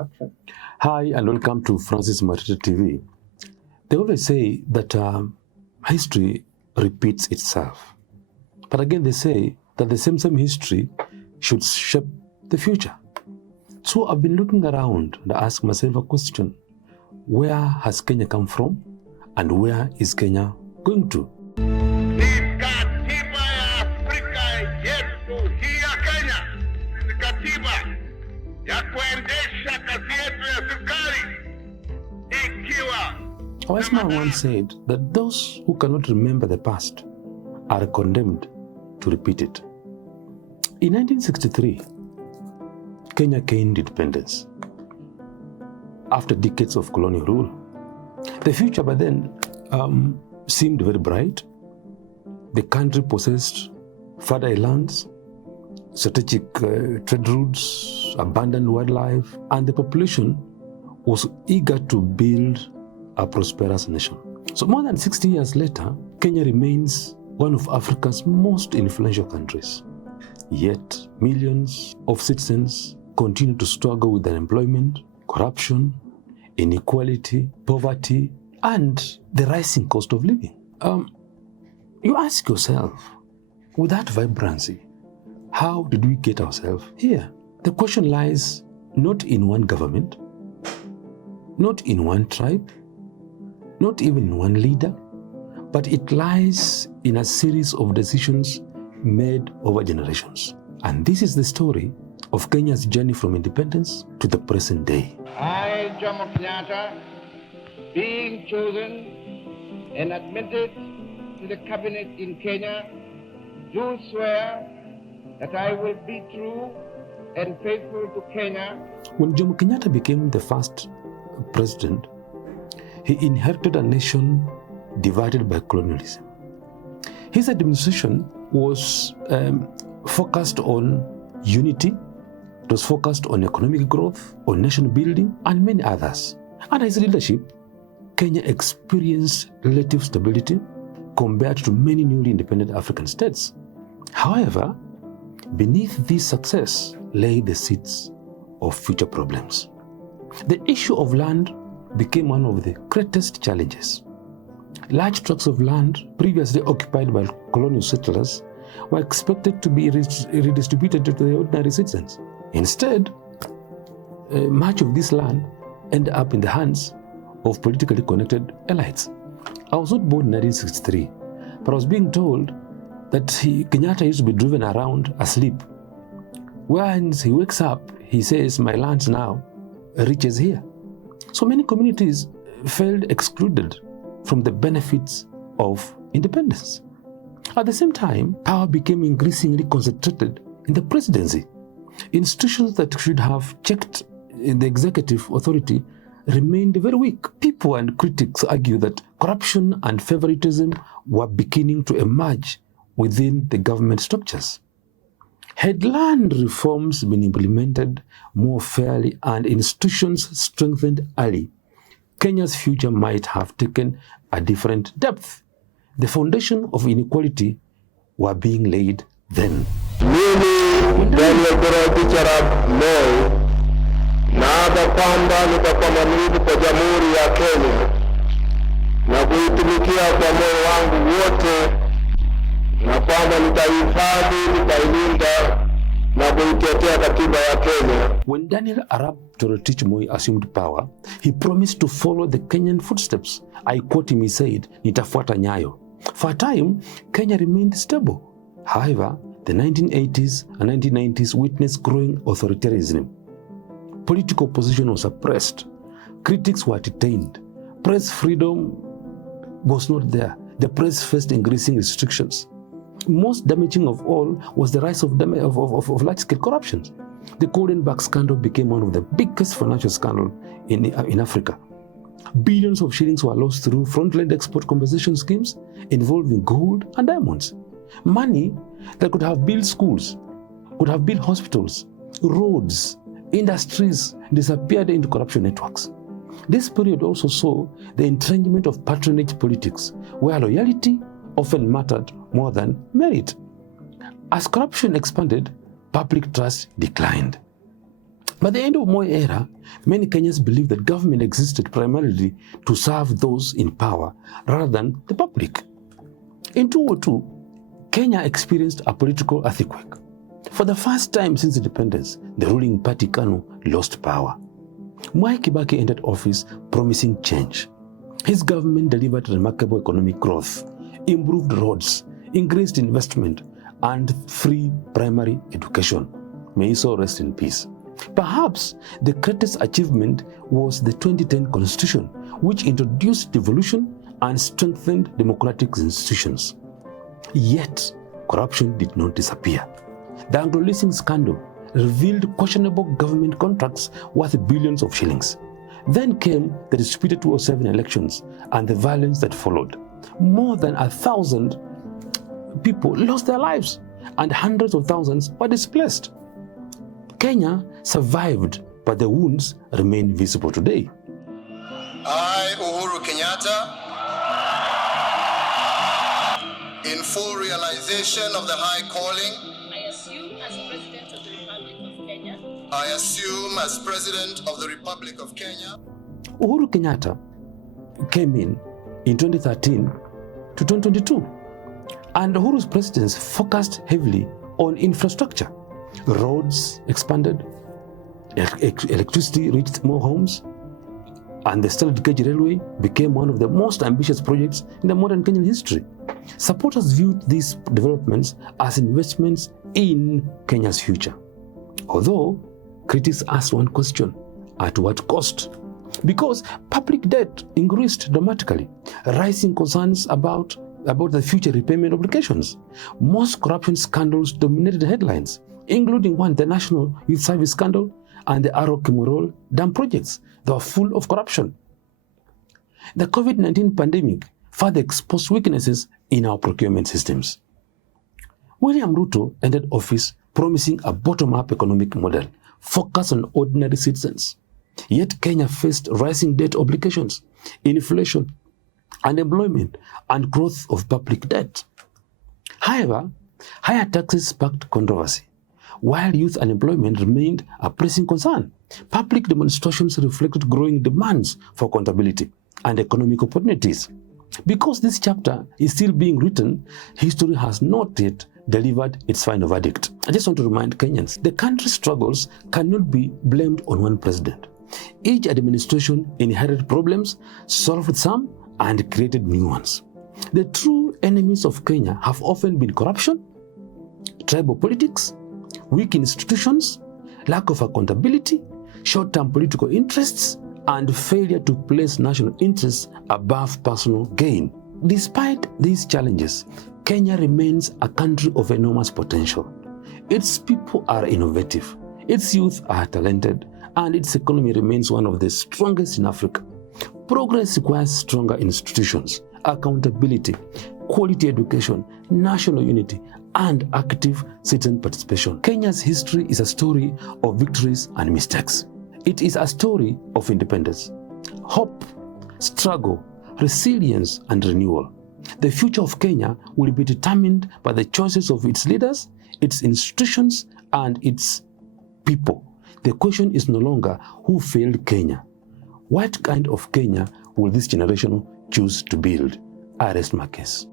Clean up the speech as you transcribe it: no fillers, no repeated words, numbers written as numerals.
action. Hi, and welcome to Francis Matete TV. They always say that history repeats itself. But again, they say that the same history should shape the future. So I've been looking around and asked myself a question. Where has Kenya come from? And where is Kenya going to? Katiba ya Afrika yetu hii ya Kenya ni katiba ya kuendesha kazi yetu ya serikali ikiwa. A wise man once said that those who cannot remember the past are condemned to repeat it. In 1963, Kenya gained independence after decades of colonial rule. The future by then seemed very bright. The country possessed fertile lands, strategic trade routes, abundant wildlife, and the population was eager to build a prosperous nation. So more than 60 years later, Kenya remains one of Africa's most influential countries. Yet, millions of citizens continue to struggle with unemployment, corruption, inequality, poverty, and the rising cost of living. You ask yourself, with that vibrancy, how did we get ourselves here? The question lies not in one government, not in one tribe, not even in one leader, but it lies in a series of decisions made over generations. And this is the story of Kenya's journey from independence to the present day. I, Uhuru Kenyatta, being chosen and admitted to the cabinet in Kenya, do swear that I will be true and faithful to Kenya. When Jomo Kenyatta became the first president, he inherited a nation divided by colonialism. His administration was focused on unity, it was focused on economic growth, on nation building, and many others. Under his leadership, Kenya experienced relative stability compared to many newly independent African states. However, beneath this success lay the seeds of future problems. The issue of land became one of the greatest challenges. Large tracts of land previously occupied by colonial settlers were expected to be redistributed to the ordinary citizens. Instead, much of this land ended up in the hands of politically connected elites. I was not born in 1963, but I was being told that Kenyatta used to be driven around asleep. Once he wakes up, he says, "My land now reaches here." So many communities felt excluded from the benefits of independence. At the same time, power became increasingly concentrated in the presidency. Institutions that should have checked in the executive authority remained very weak. People and critics argue that corruption and favoritism were beginning to emerge within the government structures. Had land reforms been implemented more fairly and institutions strengthened early, Kenya's future might have taken a different depth. The foundation of inequality were being laid then. Mimi Daniel Arap Moi naapa kwamba nitakuwa mwaminifu kwa Jamhuri ya Kenya na kuitumikia kwa moyo wangu wote, na kwamba nitahifadhi, nitailinda na kuitetea katiba ya Kenya. When Daniel Arap Moi assumed power, he promised to follow the Kenyan footsteps. I quote him, he said, "Nitafuata nyayo." For a time, Kenya remained stable. However, the 1980s and 1990s witnessed growing authoritarianism. Political opposition was suppressed. Critics were detained. Press freedom was not there. The press faced increasing restrictions. Most damaging of all was the rise of large-scale corruption. The Golden Bag scandal became one of the biggest financial scandals in Africa. Billions of shillings were lost through front-end export compensation schemes involving gold and diamonds. Money that could have built schools, could have built hospitals, roads, industries disappeared into corruption networks. This period also saw the entrenchment of patronage politics, where loyalty often mattered more than merit. As corruption expanded, public trust declined. By the end of Moi era, many Kenyans believed that government existed primarily to serve those in power rather than the public. In 2002, Kenya experienced a political earthquake. For the first time since independence, the ruling party KANU lost power. Mwai Kibaki entered office promising change. His government delivered remarkable economic growth, improved roads, increased investment, and free primary education. May his soul rest in peace. Perhaps the greatest achievement was the 2010 Constitution, which introduced devolution and strengthened democratic institutions. Yet, corruption did not disappear. The Anglo-leasing scandal revealed questionable government contracts worth billions of shillings. Then came the disputed 2007 elections and the violence that followed. More than 1,000 people lost their lives and hundreds of thousands were displaced. Kenya survived, but the wounds remain visible today. I, Uhuru Kenyatta, in full realization of the high calling, I assume as President of the Republic of Kenya. I assume as President of the Republic of Kenya. Uhuru Kenyatta came in 2013 to 2022, and Uhuru's presidency focused heavily on infrastructure. Roads expanded, electricity reached more homes, and the standard gauge railway became one of the most ambitious projects in the modern Kenyan history. Supporters viewed these developments as investments in Kenya's future. Although critics asked one question: at what cost? Because public debt increased dramatically, rising concerns about the future repayment obligations. Most corruption scandals dominated headlines, including the National Youth Service scandal and the Aro Kimurol dam projects that were full of corruption. The COVID-19 pandemic further exposed weaknesses in our procurement systems. William Ruto entered office promising a bottom-up economic model focused on ordinary citizens. Yet Kenya faced rising debt obligations, inflation, unemployment, and growth of public debt. However, higher taxes sparked controversy. While youth unemployment remained a pressing concern, public demonstrations reflected growing demands for accountability and economic opportunities. Because this chapter is still being written, history has not yet delivered its final verdict. I just want to remind Kenyans, the country's struggles cannot be blamed on one president. Each administration inherited problems, solved some, and created new ones. The true enemies of Kenya have often been corruption, tribal politics, weak institutions, lack of accountability, short-term political interests, and failure to place national interests above personal gain. Despite these challenges, Kenya remains a country of enormous potential. Its people are innovative, its youth are talented, and its economy remains one of the strongest in Africa. Progress requires stronger institutions, accountability, quality education, national unity, and active citizen participation. Kenya's history is a story of victories and mistakes. It is a story of independence, hope, struggle, resilience, and renewal. The future of Kenya will be determined by the choices of its leaders, its institutions, and its people. The question is no longer who failed Kenya. What kind of Kenya will this generation choose to build? I rest my case.